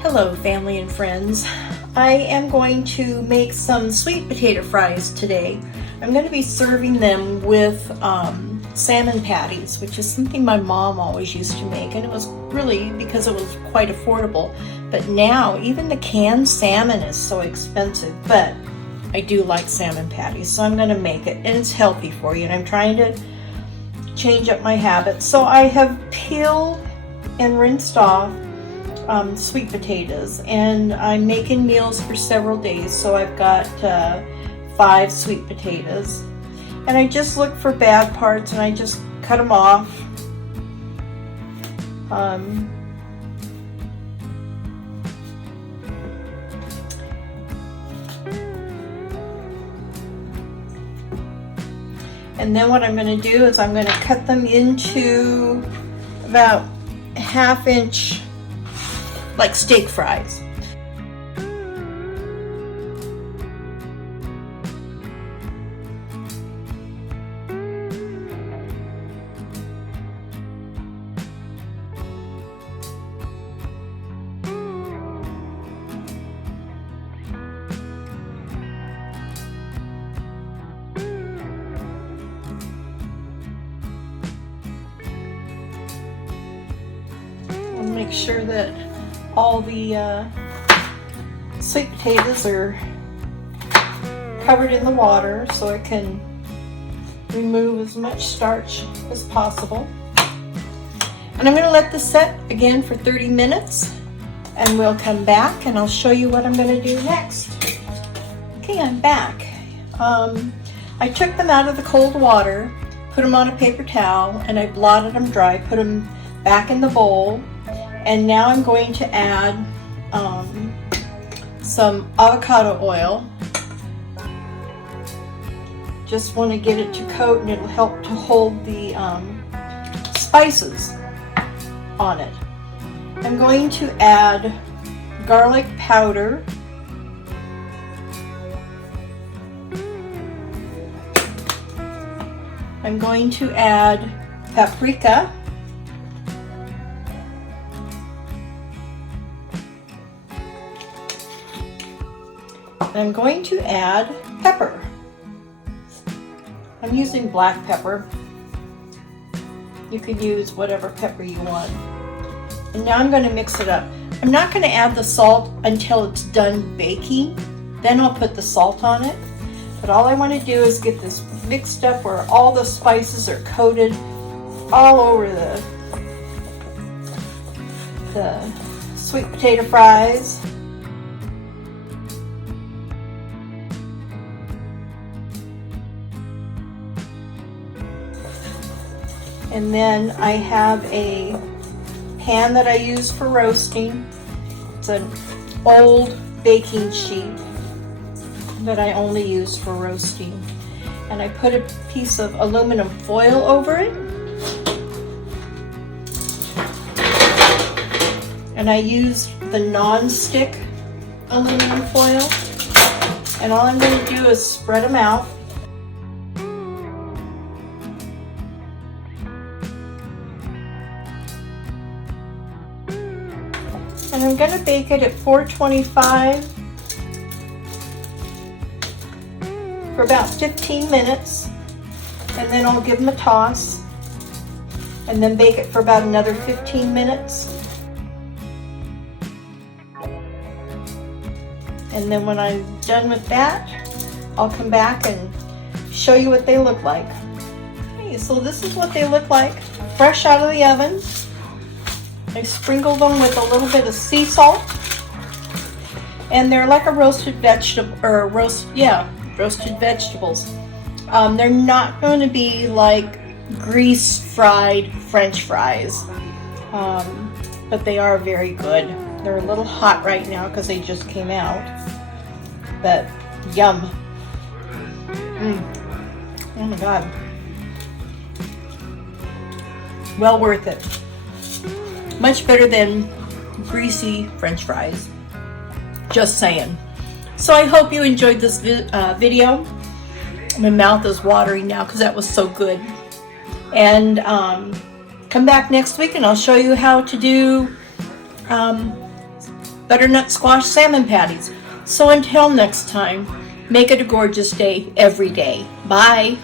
Hello family and friends. I am going to make some sweet potato fries today. I'm going to be serving them with salmon patties, which is something my mom always used to make, and it was really because it was quite affordable. But now even the canned salmon is so expensive, but I do like salmon patties, so I'm going to make it, and it's healthy for you, and I'm trying to change up my habits. So I have peeled and rinsed off sweet potatoes, and I'm making meals for several days, so I've got 5 sweet potatoes, and I just look for bad parts and I just cut them off. And then what I'm going to do is I'm going to cut them into about 1/2 inch, like steak fries. Make sure that all the sweet potatoes are covered in the water so it can remove as much starch as possible. And I'm going to let this set again for 30 minutes, and we'll come back and I'll show you what I'm going to do next. Okay, I'm back. I took them out of the cold water, put them on a paper towel, and I blotted them dry, put them back in the bowl. And now I'm going to add some avocado oil. Just want to get it to coat, and it'll help to hold the spices on it. I'm going to add garlic powder. I'm going to add paprika. I'm going to add pepper. I'm using black pepper. You could use whatever pepper you want. And now I'm going to mix it up. I'm not going to add the salt until it's done baking. Then I'll put the salt on it. But all I want to do is get this mixed up where all the spices are coated all over the sweet potato fries. And then I have a pan that I use for roasting. It's an old baking sheet that I only use for roasting. And I put a piece of aluminum foil over it. And I used the non-stick aluminum foil. And all I'm going to do is spread them out. And I'm going to bake it at 425 for about 15 minutes, and then I'll give them a toss, and then bake it for about another 15 minutes. And then when I'm done with that, I'll come back and show you what they look like. Okay, so this is what they look like, fresh out of the oven. I sprinkled them with a little bit of sea salt, and they're like a roasted vegetable, or roasted vegetables. They're not going to be like grease-fried French fries, but they are very good. They're a little hot right now because they just came out, but yum. Oh my God. Well worth it. Much better than greasy French fries. Just saying. So I hope you enjoyed this video. My mouth is watering now because that was so good. And come back next week and I'll show you how to do butternut squash salmon patties. So until next time, make it a gorgeous day every day. Bye.